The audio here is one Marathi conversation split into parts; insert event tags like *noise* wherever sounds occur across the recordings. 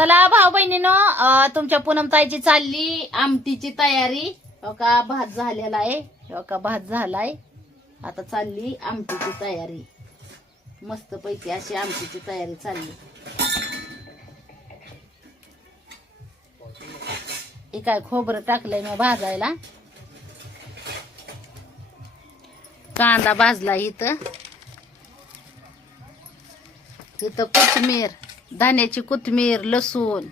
चला भाऊ बहिणीनं तुमच्या पूनमताईची चालली आमटीची तयारी. हो का भात झालेला आहे. हो का भात झालाय. आता चालली आमटीची तयारी. मस्त पैकी अशी आमटीची तयारी चालली. हे काय खोबरं टाकलंय मी भाजायला? कांदा भाजला इथं. इथं कोथमीर धान्याची कोथमीर लसूण.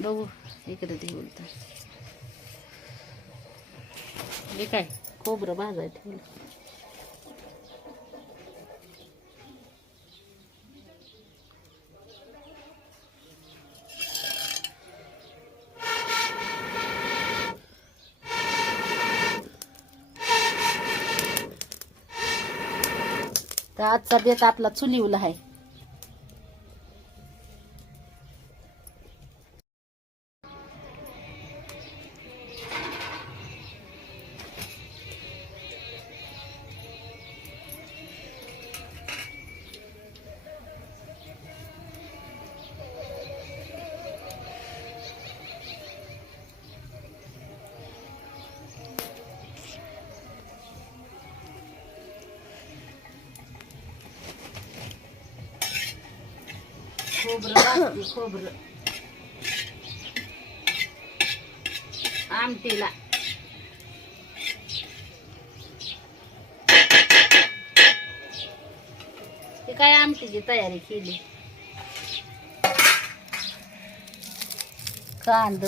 बघू इकडे ते बोलत हे काय? खोबरं भाजाय ठेवलं. तर आजचा बेत आपला चुलीवला आहे. खोबरं खोबरं. आमटीला. ते काय आमटीची तयारी केली? कांद.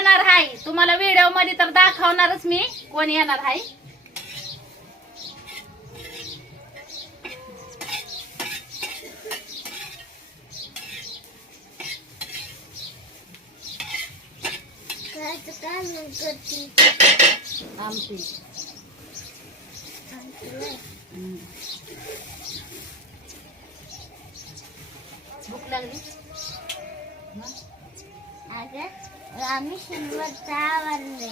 येणार आहे तुम्हाला व्हिडिओमध्ये तर दाखवणारच मी कोण येणार आहे आमटी. भूक लागली. आम्ही शनिवारचा आवडले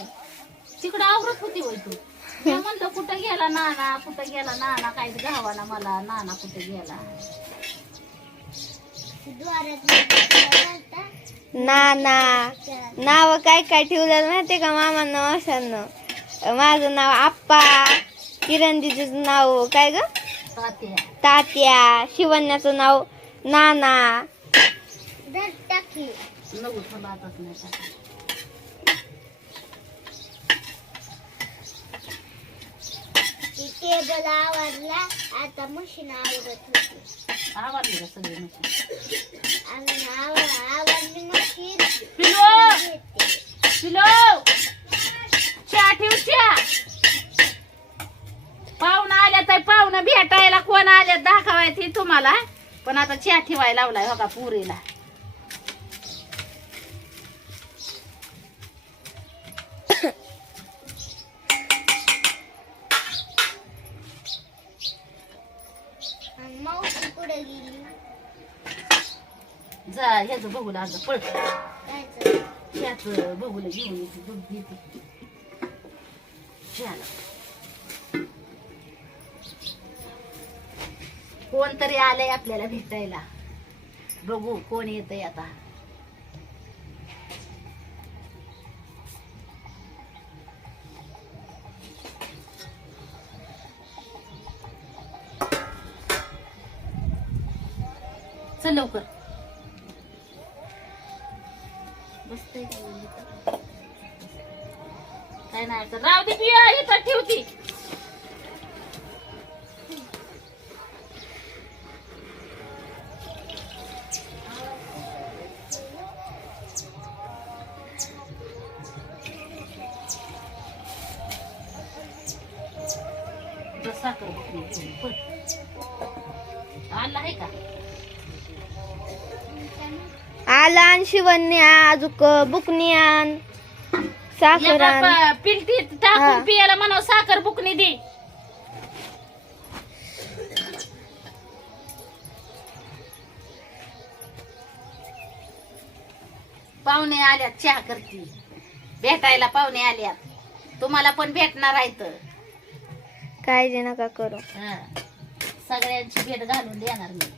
तिकडं आवरत होती होय तू. मी म्हणलं कुठं गेला नाना? कुठं गेला नाना? गावाना मला? नाना कुठं गेला? नाना नाव काय काय ठेवलेलं माहितीये का मामांना मावशांना माझं नाव आप्पा किरणजीचं नाव काय ग? तात्या. तात्या शिवण्याचं नाव नाना. नको थोडा आताच नाही टाकलं. टेबल आवडला आता मशीन आवडत होती. आवरली का सगळी मशीन आणि आवडली मशीन पिलो! पिलो! चहा ठेव चहा! पाहुणं आल्या तर पाहुणं भेटायला कोण आल्या दाखवायची तुम्हाला? पण आता चहा ठेवायला लावलाय हो का पुरीला. जा ह्याचं बघू लागलं पळ. जायचं ह्याच बघूला घेऊन येते दूध घेते. चला कोणतरी आलंय आपल्याला भेटायला. बघू कोण येतंय आता. चल लवकर. साखर बुकणी. आणलं आहे का आला आणि बुकनियान साखर एका आण. पिलटी हा. टाकून पियाला म्हणाव साखर बुकनी दे पाहुणे आल्यात चहा करती भेटायला पाहुणे आल्यात तुम्हाला पण भेटणार आहेत काळजी नका करू हा. सगळ्यांची भेट घालून देणार मी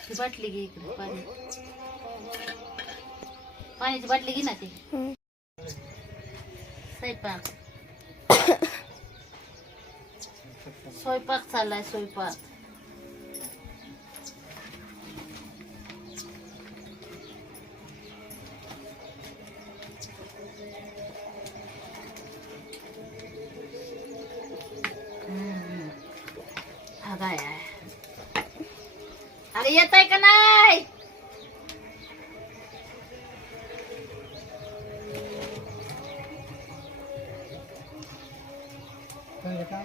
ती बाटली घे इकडे पाणी पाण्याची बाटली घे ना ती हम्म. स्वयंपाक स्वयंपाक चाललाय स्वयंपाक हम्म. हा काय आहे? अरे येत आहे का नाही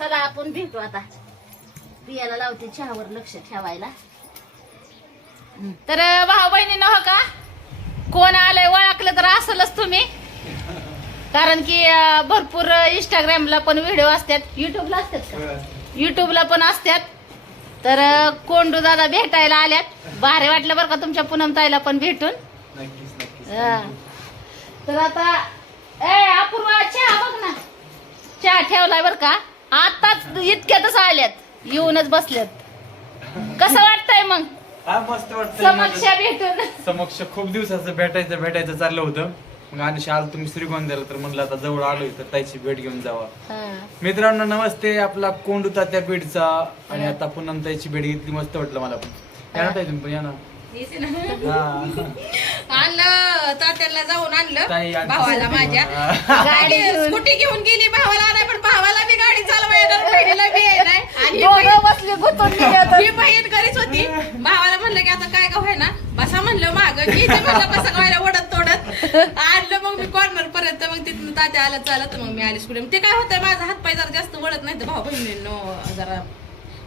चला आपण भेटू आता. पियाला लावते चहावर लक्ष ठेवायला. तर भाऊ बहिणीनं हो का? कोण आलंय ओळखलं तर असलच तुम्ही. कारण की भरपूर इंस्टाग्रामला पण व्हिडिओ असतात. युट्यूबला असतात का? युट्यूबला पण असतात. तर कोंडू दादा भेटायला आल्यात. भारी वाटलं बरं का तुमच्या पूनम ताईला पण भेटून. तर आता ए अपूर्वा चहा बघ ना. चहा ठेवलाय बर का? आताच इतक्यातच आल्यात. येऊनच बसल्यात. कसं वाटतंय मग? हा मस्त वाटतं समक्ष भेटून. समक्ष खूप दिवसाचं भेटायचं भेटायचं चाललं होतं. मग आणि शाल तुम्ही श्रीगोंद्याला तर म्हणलं आता जवळ आलोय तर ताईची भेट घेऊन जावा. हा. मित्रांनो नमस्ते. आपला कोंडू तात्या बीडचा आणि आता पुन्हा ताईची भेट घेतली. मस्त वाटलं मला पण. या ना ताई तुम्ही पण या ना. हा. आणलं तात्याला जाऊन आणलं. आणि- भावाला माझ्या. गाडी घेऊन स्कूटी घेऊन गेली भावाला नाही पण भावाला बी गाडी चालवा येणार बहिणीला बी येणार आणि ही दोघं बसले गुंतून गेले बहीण- ही बहीण घरीच होती. भावाला म्हणलं की आता काय का होय ना बसा म्हणलं माग. म्हणलं कसं व्हायला ओढत तोडत. आणलं मग मी कॉर्नर पर्यंत. मग तिथून तात्या आलं चालत मग मी आली स्कूटी ते काय होतं माझा हात पाय जरा जास्त वळत नाही तर भाऊ बहिणींनो जरा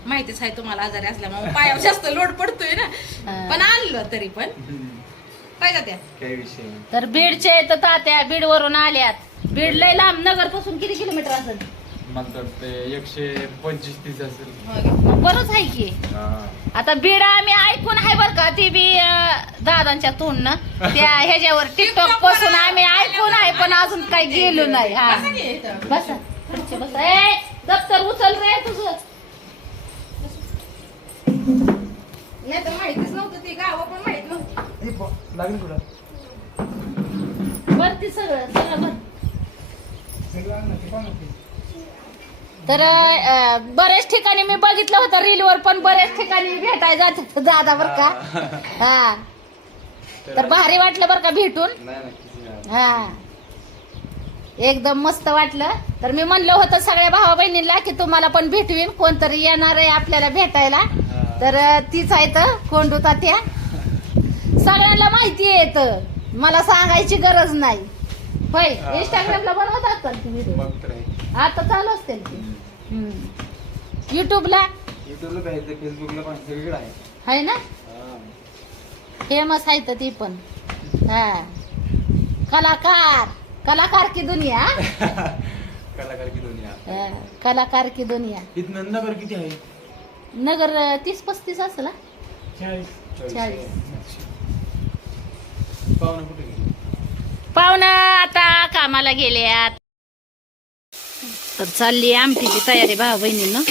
माहितीच आहे तुम्हाला आजारी असल्यामुळे पायावर जास्त लोड पडतोय ना. हा. पण आणलं तरी पण. काय त्या? काही विषय नाही. तर बीडचे तर तात्या बीड वरून आल्यात. बीड लय लांब नगरपासून किती किलोमीटर असेल? मला तर वाटतं एकशे पंचवीस तीस असेल. मग बरंच आहे की. हा. आता बीड आम्ही ऐकून आहे बर का ती बी अं, दादांच्या तोंडनं. त्या *laughs* ह्याच्यावर टिकटॉकपासून आम्ही ऐकून आहे पण अजून काही गेलो नाही. हा. बसा. बसा. बसा. ए दप्तर उचल रे तुझं. नाही तर माहितीच नव्हतं ते गाव पण माहीत नव्हतं. लागेल कुठं? भरती सगळं. सगळं सगळं ते कोण होते? तर बऱ्याच ठिकाणी मी बघितलं होतं रीलवर पण बऱ्याच ठिकाणी भेटायला जात दादा बर का. हा. तर भारी वाटलं बर का भेटून. हा. एकदम मस्त वाटलं. तर मी म्हणलं होतं सगळ्या भावा बहिणीला की तुम्हाला पण भेटवीन कोणतरी येणार आहे आपल्याला भेटायला. तर तीच आहे तर कोंडू तात्या. सगळ्यांना माहिती तर मला सांगायची गरज नाही. होय. इंस्टाग्रामला बनवत असतात की व्हिडिओ मग तर आहे. आता चालू असतील की. युट्यूबला युट्यूबला पाहिजे फेसबुकला पण सगळीकडे आहे. आहे ना? हा. फेमस आहे तर ती पण. हा. कलाकार. कलाकार की दुनिया *laughs* कलाकार की दुनिया. हा, कलाकार की दुनिया. इथनं नगर किती आहे? नगर तीस पस्तीस असेल? चाळीस. पाहुणा कुठे गेली? पाहुणा आता कामाला गेल्यात तर चालली आमटीची तयारी भावा बहिणीनं.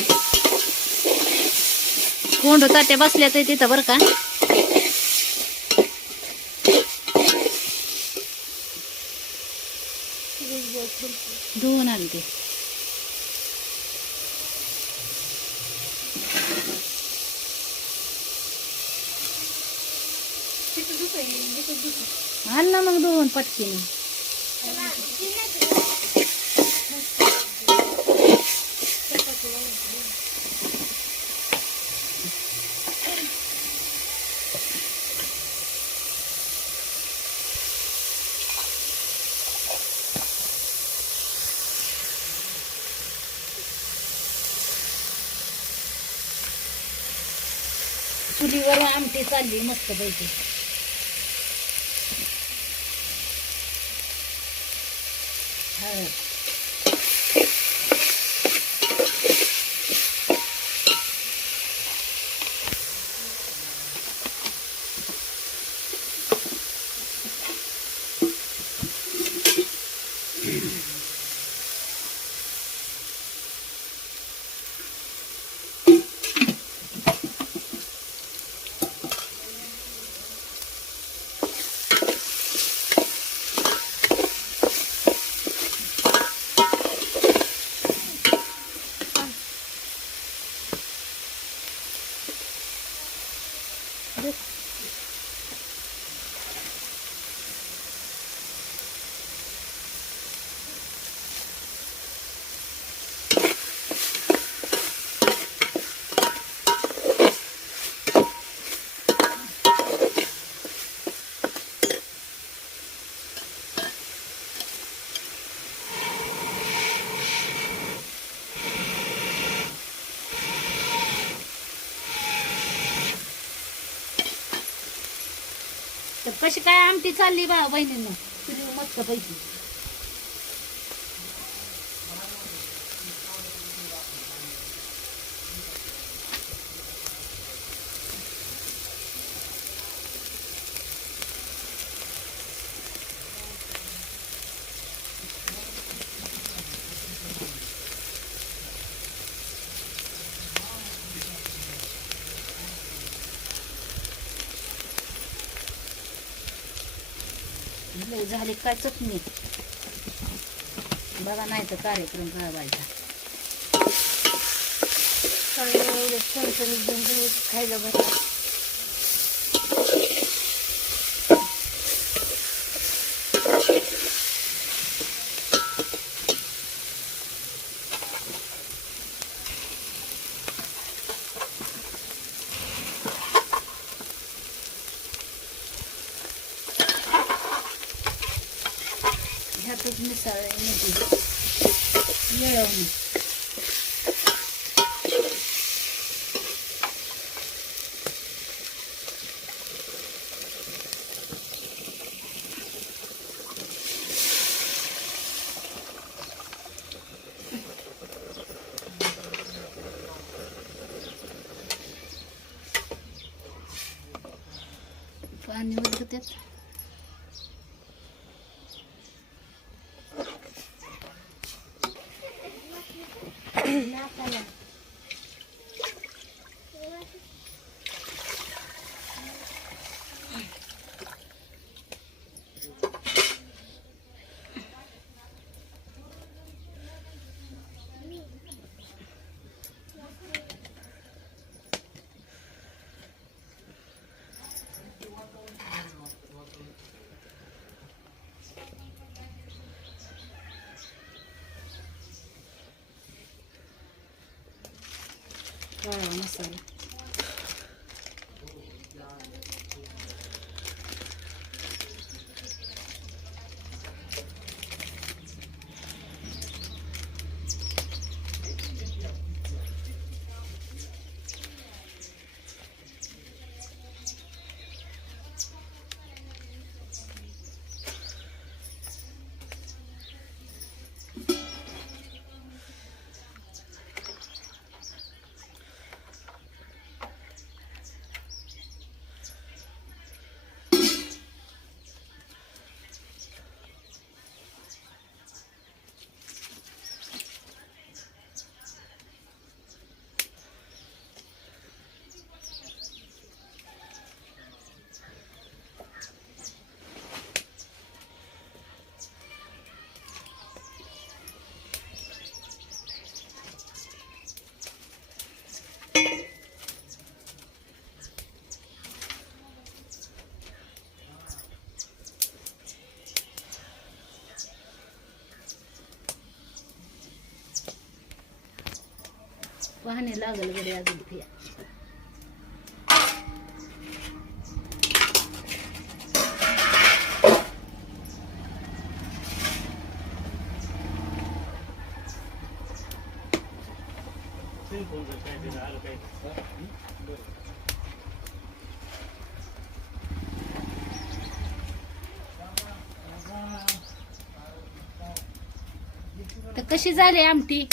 कोंड ताट्या बसल्या तर तिथं बरं का? धुवून आणते. आण ना मग धुवून पटकीने. चुलीवर चालली मस्त पैकी. हळद कशी काय आमटी चालली बा बहिणीनं? तुझी मस्त पैकी. लय झाले काय चटणी? बघा नाही तर कार्यक्रम करायचा खायला बरं मिळवणी पाणी वगैरे त्यात 对，我也是。पाहणे लागल बरे अजून फिया तर कशी झाली आमटी?